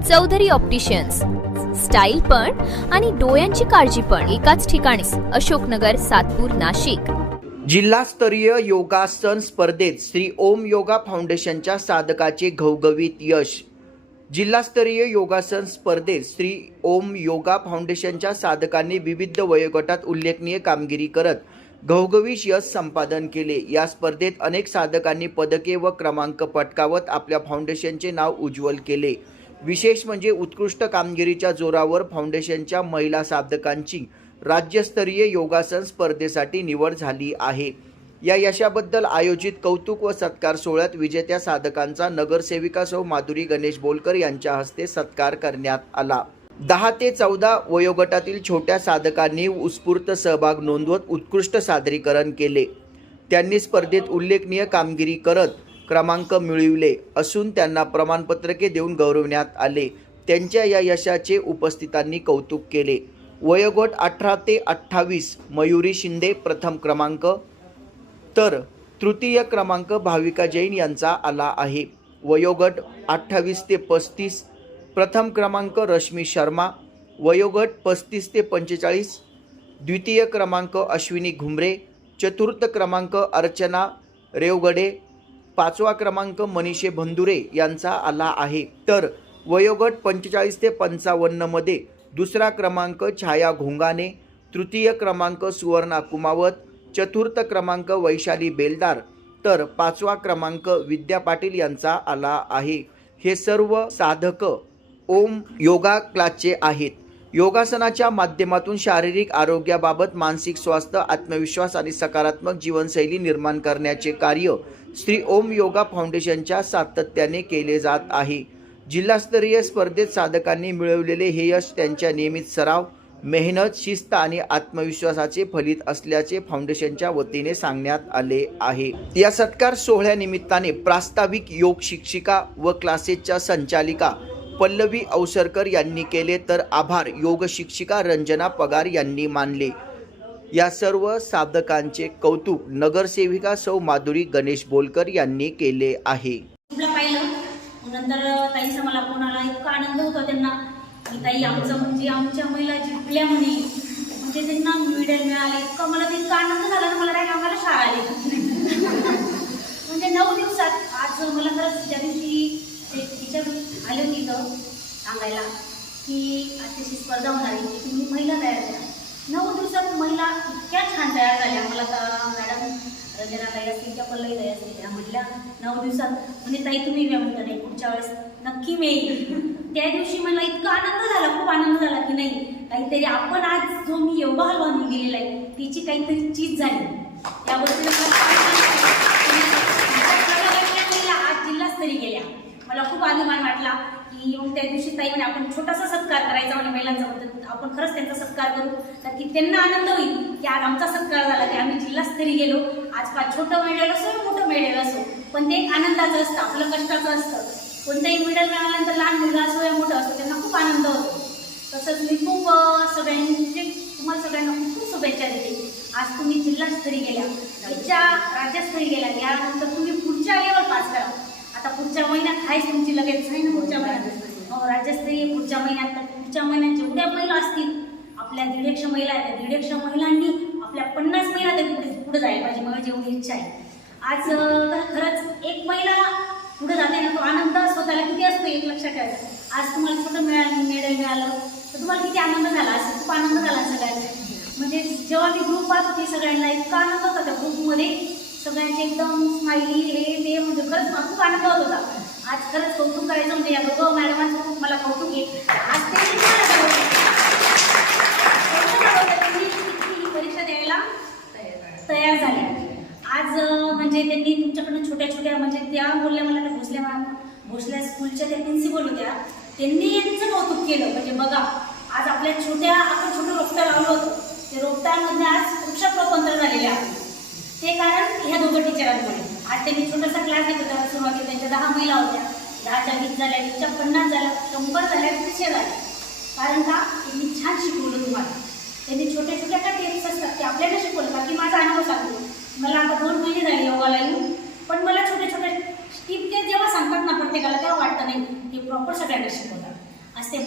Chaudhari opticians, style पण आणि डोळ्यांची काळजी पण एकाच ठिकाणी. अशोकनगर, सातपूर, नाशिक. जिल्हास्तरीय योगासन स्पर्धेत श्री ओम योगा फाउंडेशनच्या साधकाचे घवघवीत यश. जिल्हास्तरीय योगासन स्पर्धेत श्री ओम योगा फाउंडेशनच्या साधकांनी विविध वयोगटात उल्लेखनीय कामगिरी करत घवघवीत यश संपादन केले. या स्पर्धेत अनेक साधकांनी पदके व क्रमांक पटकावत आपल्या फाउंडेशनचे नाव उज्ज्वल केले. विशेष म्हणजे उत्कृष्ट कामगिरीच्या जोरावर फाउंडेशनच्या महिला साधकांची राज्यस्तरीय योगासन स्पर्धेसाठी निवड झाली आहे. या यशाबद्दल आयोजित कौतुक व सत्कार सोहळ्यात विजेत्या साधकांचा नगरसेविका सौ माधुरी गणेश बोलकर यांच्या हस्ते सत्कार करण्यात आला. 10 ते 14 वयोगटातील छोट्या साधकांनी उत्स्फूर्त सहभाग नोंदवत उत्कृष्ट सादरीकरण केले. त्यांनी स्पर्धेत उल्लेखनीय कामगिरी करत क्रमांक मिळविले असून त्यांना प्रमाणपत्रके देऊन गौरवण्यात आले. त्यांच्या या यशाचे उपस्थितांनी कौतुक केले. वयोगट 18 ते 28 मयुरी शिंदे प्रथम क्रमांक, तर तृतीय क्रमांक भाविका जैन यांचा आला आहे. वयोगट 28 ते 35 प्रथम क्रमांक रश्मी शर्मा. वयोगट 35 ते 45 द्वितीय क्रमांक अश्विनी घुमरे. चतुर्थ क्रमांक अर्चना रेवगडे. 5वा क्रमांक मनीषे भंदुरे यांचा आला आहे. तर वयोगट 45 ते 55 मध्ये दुसरा क्रमांक छाया घोंगाने. तृतीय क्रमांक सुवर्णा कुमावत. चतुर्थ क्रमांक वैशाली बेलदार. तर 5वा क्रमांक विद्या पाटील यांचा आला आहे. हे सर्व साधक ओम योगा क्लासचे आहेत. योगासनाच्या माध्यमातून शारीरिक आरोग्याबाबत मानसिक स्वास्थ्य, आत्मविश्वास आणि सकारात्मक जीवनशैली निर्माण करण्याचे कार्य श्री ओम योगा फाउंडेशनच्या सातत्याने केले जात आहे. जिल्हास्तरीय स्पर्धेत साधकांनी मिळवलेले हे यश त्यांच्या नियमित सराव, मेहनत, शिस्त आणि आत्मविश्वासाचे फलित असल्याचे फाउंडेशनच्या वतीने सांगण्यात आले आहे. या सत्कार सोहळ्यानिमित्ताने प्रास्ताविक योग शिक्षिका व क्लासेसच्या संचालिका पल्लवी अवसरकर यांनी केले, तर आभार योग शिक्षिका रंजना पगार यांनी मानले. या सर्व साधकांचे कौतुक नगरसेविका सौ माधुरी गणेश बोलकर यांनी केले आहे. नंतर ताईचा मला फोन आला. इतका आनंद होता त्यांना की ताई आमचं म्हणजे आमच्या महिला जिंकल्या म्हणे, म्हणजे त्यांना मेडल मिळाले. इतका मला इतका आनंद झाला ना, मला काय आम्हाला शाळा आली. म्हणजे 9 दिवसात आज मला खरंच ज्या दिवशी ते टीचर आले होते इथं सांगायला की आज तशी स्पर्धा होणार आहे, तुम्ही महिला तयार करा. 9 दिवसात महिला इतक्या छान तयार झाल्या. मला तर मॅडम रंजना ताई असतील त्या पल्लवी ताई असतील त्या म्हटल्या 9 दिवसात म्हणजे ताई तुम्ही म्हणता नाही पुढच्या वेळेस नक्की मी येईल. त्या दिवशी मला इतका आनंद झाला, खूप आनंद झाला की नाही काहीतरी आपण आज जो मी योगा हलवा दिलेला आहे तिची काहीतरी चीज झाली. त्याबद्दल महिला आज जिल्हास्तरीय गेल्या. मला खूप अभिमान वाटला की येऊन त्या दिवशी ताई म्हणजे आपण छोटासा सत्कार करायचा म्हणजे महिलांचा आपण खरंच त्यांचा सत्कार करू तर की त्यांना आनंद होईल की आज आमचा सत्कार झाला की आम्ही जिल्हास्तरीय गेलो. आज छोटं मेडल असो मोठं मेडल असो पण ते एक आनंदाचं असतं, आपलं कष्टाचं असतं. कोणताही मेडल मिळाल्यानंतर लहान मुलगा असो या मोठं असो त्यांना खूप आनंद होतो. तसंच मी खूप सगळ्यांचे तुम्हाला सगळ्यांना खूप खूप शुभेच्छा देते. आज तुम्ही जिल्हास्तरीय गेल्या, याच्या राज्यस्तरीय गेल्या, यानंतर तुम्ही पुढच्या लेवल पास करा. आता पुढच्या महिन्यात आहेच तुमची लगेच आहे ना पुढच्या महिन्यात राज्यस्तरीय पुढच्या महिन्यात जेवढ्या महिला असतील आपल्या 150 महिला आहेत त्या 150 महिलांनी आपल्या 50 महिला तरी पुढे जायला पाहिजे. मला जेवढी इच्छा आहे. आज खरंच एक महिला पुढे जाते ना तो आनंद स्वतःला किती असतो एक लक्षात ठेवायचा. आज तुम्हाला छोटं मेडल मिळालं तर तुम्हाला किती आनंद झाला. असं खूप आनंद झाला सगळ्यांना. म्हणजे जेव्हा मी ग्रुप पाहत होती सगळ्यांना इतका आनंद होता त्या ग्रुपमध्ये सगळ्यांचे एकदम स्माइली हे ते म्हणजे खरंच खूप आनंद होत होता. आज खरंच कौतुक करायचं म्हणजे या दोघं मॅडमांचं खूप मला कौतुक आहे. आज ते परीक्षा द्यायला तयार झाल्या. आज म्हणजे त्यांनी तुमच्याकडनं छोट्या छोट्या म्हणजे त्या बोलल्या मला त्या भोसल्या स्कूलच्या त्या प्रिन्सिपल होत्या त्यांनी यांचं कौतुक केलं. म्हणजे बघा आज आपल्या आपण छोटं रोपटं लावलं होतं ते रोपट्यांमध्ये आज वृक्ष रूपांतर झालेले आहे. ते कारण ह्या दोघं टीचरांमुळे. आज त्यांनी छोटासा क्लास घेत होता सुरुवातीला त्यांच्या 10 महिला होत्या. 10च्या 20 झाल्या, 20च्या 50 झाल्या, 100 झाल्या, 300 झाल्या. कारण का त्यांनी छान शिकवलं तुम्हाला. त्यांनी छोट्या छोट्या का टिप्स असतात ते आपल्याला शिकवलं. बाकी माझा अनुभव सांगतो. मला आता 2 महिने झाले योगाला येऊन पण मला छोट्या छोट्या टिप ते जेव्हा सांगतात ना प्रत्येकाला तेव्हा वाटतं नाही ते प्रॉपर सगळ्यांना शिकवतात. असते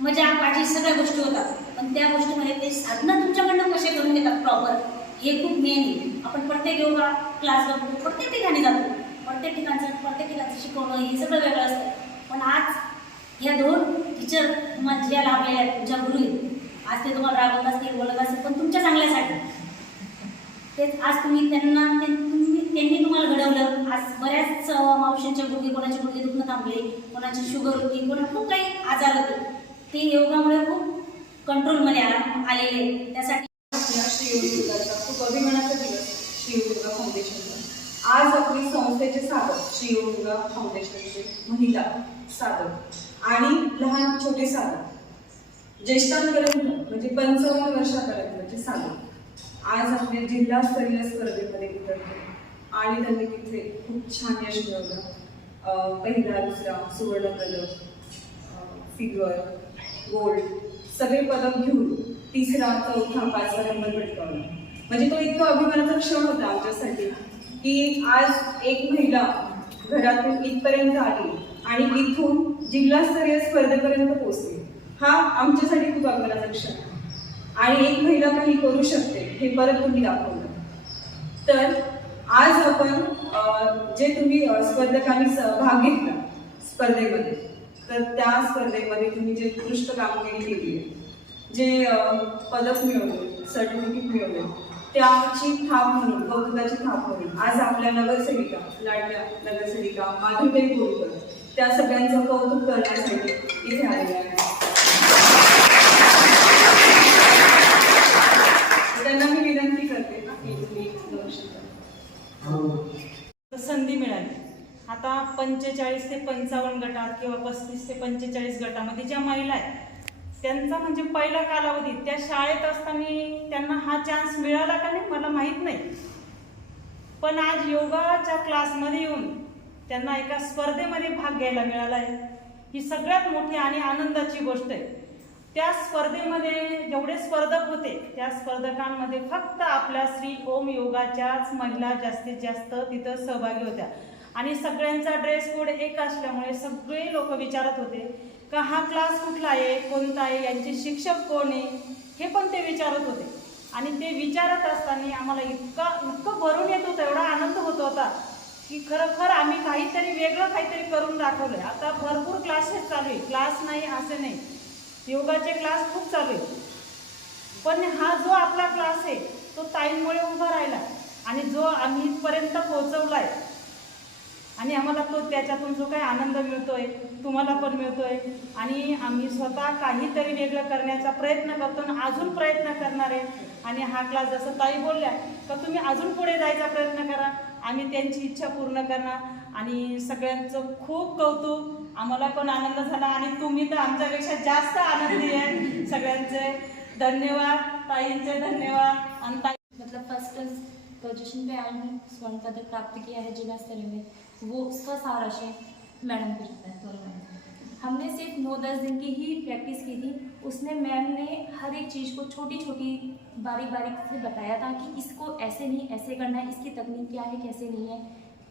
मजा पाठी सगळ्या गोष्टी होतात, पण त्या गोष्टीमध्ये ते साधनं तुमच्याकडनं कसे करून घेतात प्रॉपर, हे खूप मेन आहे. आपण प्रत्येक योगा क्लास बघतो, प्रत्येक ठिकाणी जातो, प्रत्येक ठिकाणचं शिकवणं हे सगळं वेगळं असतं. पण आज ह्या दोन टीचर तुम्हाला ज्या लाभलेल्या आहेत, तुमच्या गुरु आहेत, आज ते तुम्हाला रागवत असतील, बोलत असतील, पण तुमच्या चांगल्यासाठी. तेच आज त्यांनी तुम्हाला घडवलं. आज बऱ्याच मावशींच्या गुडघे, कोणाचे गुडघे दुखणं थांबले, कोणाची शुगर होती, कोणा खूप काही आजार होते, ते योगामुळे खूप कंट्रोलमध्ये आलेले. त्यासाठी श्री योग योगाचा खूप अभिमानाचा दिवस श्री योग योगा फाउंडेशनचा. आज आपली संस्थेचे साधक श्री योग योगा फाउंडेशनचे महिला साधक आणि लहान छोटे साधक ज्येष्ठांपर्यंत म्हणजे 55 वर्षापर्यंतचे साधक आज आपल्या जिल्हास्तरीय स्पर्धेमध्ये उतरले आणि त्यांनी तिथे खूप छान यश मिळवलं. पहिला, दुसरा, सुवर्ण पदक, सिल्वर, गोल्ड सगळे पदक घेऊन तिसरा, चौथा, 5वा नंबर पटकावला. म्हणजे तो इतका अभिमानाचा क्षण होता आमच्यासाठी की आज एक महिला घरातून इथपर्यंत आली आणि इथून जिल्हास्तरीय स्पर्धेपर्यंत पोहोचली. हा आमच्यासाठी खूप अभिमानाचा क्षण आहे. आणि एक महिला काही करू शकते हे परत तुम्ही दाखवलं. तर आज आपण जे तुम्ही स्पर्धकांनी भाग घेतला स्पर्धेमध्ये, तर त्या स्पर्धेमध्ये तुम्ही जे उत्कृष्ट कामगिरी केली आहे, जे पदक मिळवले, सर्टिफिकेट मिळवले, त्याची थाप म्हणून, कौतुकाची थाप म्हणून आज आपल्या नगरसेविका, लाडल्या नगरसेविका माधुरीताई बोरकर त्या सगळ्यांचं कौतुक करण्यासाठी इथे आलेले आहे. त्यांना मी विनंती करते की तुम्ही संधी मिळाली. आता 45 ते 55 गटात किंवा 35 ते 45 गटामध्ये ज्या महिला आहेत त्यांचा म्हणजे पहिला कालावधी त्या शाळेत असताना त्यांना हा चान्स मिळाला का नाही मला माहीत नाही, पण आज योगाच्या क्लासमध्ये येऊन त्यांना एका स्पर्धेमध्ये भाग घ्यायला मिळाला आहे. ही सगळ्यात मोठी आणि आनंदाची गोष्ट आहे. त्या स्पर्धेमध्ये जेवढे स्पर्धक होते त्या स्पर्धकांमध्ये फक्त आपल्या श्री ओम योगाच्याच महिला जास्तीत जास्त तिथं सहभागी होत्या आणि सगळ्यांचा ड्रेस कोड एक असल्यामुळे सगळे लोक विचारत होते का हा क्लास कुठला आहे, कोणता आहे, यांचे शिक्षक कोण आहे, हे पण ते विचारत होते. आणि ते विचारत असताना आम्हाला इतकं भरून येत होतं, एवढा आनंद होत होता की खरोखर आम्ही वेगळं काहीतरी करून दाखवलंय. आता भरपूर क्लासेस चालू आहे, क्लास नाही असे नाही, योगाचे क्लास खूप चालू आहे, पण हा जो आपला क्लास आहे तो ताईंमुळे उभा राहिला आणि जो आम्ही इथपर्यंत पोहोचवलाय आणि आम्हाला तो त्याच्यातून जो काही आनंद मिळतोय तुम्हाला पण मिळतोय आणि आम्ही स्वतः काहीतरी वेगळं करण्याचा प्रयत्न करतो आणि अजून प्रयत्न करणार आहे. आणि हा क्लास जसं ताई बोलल्या तर तुम्ही अजून पुढे जायचा प्रयत्न करा, आम्ही त्यांची इच्छा पूर्ण करणार. आणि सगळ्यांचं खूप कौतुक, आम्हाला पण आनंद झाला आणि तुम्ही तर आमच्यापेक्षा जास्त आनंदी आहे. सगळ्यांचे धन्यवाद, ताईंचे धन्यवाद. आणि ताई मतलब फर्स्ट पोजीशन पे आई हूँ, स्वर्ण पदक प्राप्त किया है जिला स्तरीय में, वो उसका सारा श्रेय मैडम को जाता है. हमने सिर्फ 9-10 दिन की ही प्रैक्टिस की थी, उसमें मैम ने हर एक चीज़ को छोटी छोटी बारीक से बताया था कि इसको ऐसे नहीं ऐसे करना है, इसकी तकनीक क्या है कैसे नहीं है,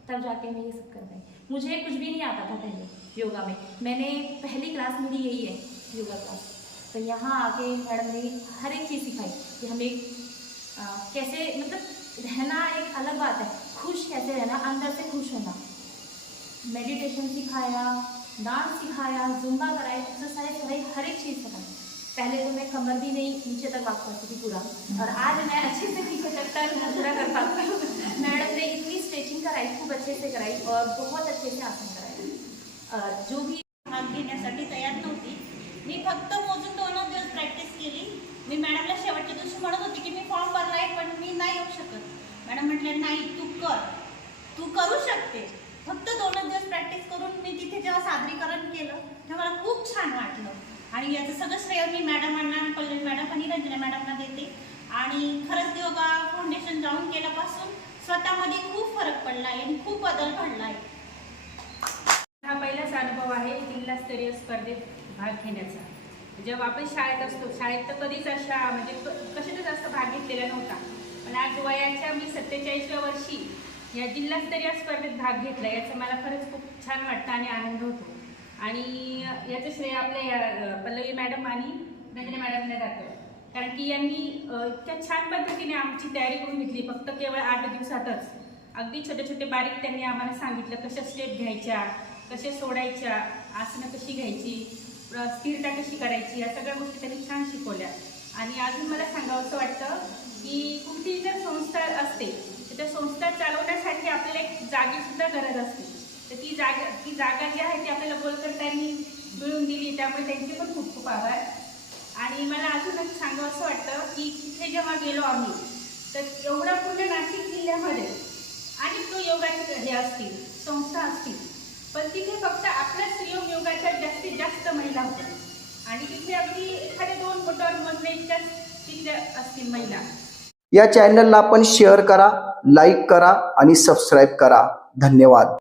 तब जाके मैं ये सब कर पाई. मुझे कुछ भी नहीं आता था पहले योगा में, मैंने पहली क्लास मेरी यही है योगा क्लास, तो यहाँ आके मैडम ने हर एक चीज़ सिखाई कि हमें कैसे मतलब रहना एक अलग बात है, खुश कैसे रहना, अंदर से खुश होना. मेडिटेशन सिखाया, डांस सिखाया, जुम्बा कराए, एक्सरसाइज कराई, हर एक चीज़ सिखाई. पहले तो मैं कमर भी नहीं नीचे तक भाग पाती थी पूरा, और आज मैं अच्छे से नीचे तक पूरा कर पाती हूँ. मैडम ने इतनी स्ट्रेचिंग कराई, खूप अच्छे से कराई और बहुत अच्छे से आसन कराए. जो भी भाग घेण्यासाठी तयार नव्हती मी, फक्त मोजून 2 दिवस प्रॅक्टिस केली. मी मॅडमला शेवटच्या दिवशी म्हणत होती की मी फॉर्म भरलाय पण मी नाही येऊ शकत. मॅडम म्हटले नाही तू करू शकते, फक्त 2 दिवस प्रॅक्टिस करून मी तिथे जेव्हा सादरीकरण केलं तेव्हा मला खूप छान वाटलं. आणि याचं सगळं श्रेय मी मॅडमांना, पल्लवी मॅडम आणि रंजना मॅडमना देते. आणि खरंच योगा फाउंडेशन जॉईन केल्यापासून स्वतःमध्ये खूप फरक पडला आहे आणि खूप बदल घडला आहे. हा पहिलाच अनुभव आहे जिल्हास्तरीय स्पर्धेत भाग घेण्याचा. जेव्हा आपण शाळेत असतो, शाळेत तर कधीच अशा म्हणजे कशातच जास्त भाग घेतलेला नव्हता, पण आज वयाच्या मी 47व्या वर्षी या जिल्हास्तरीय स्पर्धेत भाग घेतला, याचं मला खरंच खूप छान वाटतं आणि आनंद होतो. आणि याचं श्रेय आपल्या पल्लवी मॅडम आणि रंजना मॅडमने जातं. कारण की यांनी इतक्या छान पद्धतीने आमची तयारी करून घेतली. फक्त केवळ 8 दिवसातच अगदी छोटे छोटे बारीक त्यांनी आम्हाला सांगितलं, कशा स्टेप घ्यायच्या, कशा सोडायच्या, आसनं कशी घ्यायची, स्थिरता कशी करायची, या सगळ्या गोष्टी त्यांनी छान शिकवल्या. आणि अजून मला सांगावंसं वाटतं की कुठलीही जर संस्था असते तर त्या संस्था चालवण्यासाठी आपल्याला एक जागेसुद्धा गरज असते. तर ती जागा जी आहे ती आपल्याला बोलकर्त्यांनी मिळवून दिली, त्यामुळे त्यांचे पण खूप खूप आभार. आणि मला अजून एक सांगावंसं वाटतं की तिथे जेव्हा गेलो आम्ही तर एवढा पूर्ण नाशिक जिल्ह्यामध्ये आणि तो योगाचे हे असतील, संस्था असतील, पण तिथे फक्त आपल्या श्रीयोग योगाच्या जास्तीत जास्त महिला होत्या. आणि तिथे अगदी एखाद्या 2 बोटावर मोजण्या इतक्याच तिथे असतील महिला. या चॅनलला आपण शेअर करा, लाईक करा आणि सबस्क्राईब करा. धन्यवाद.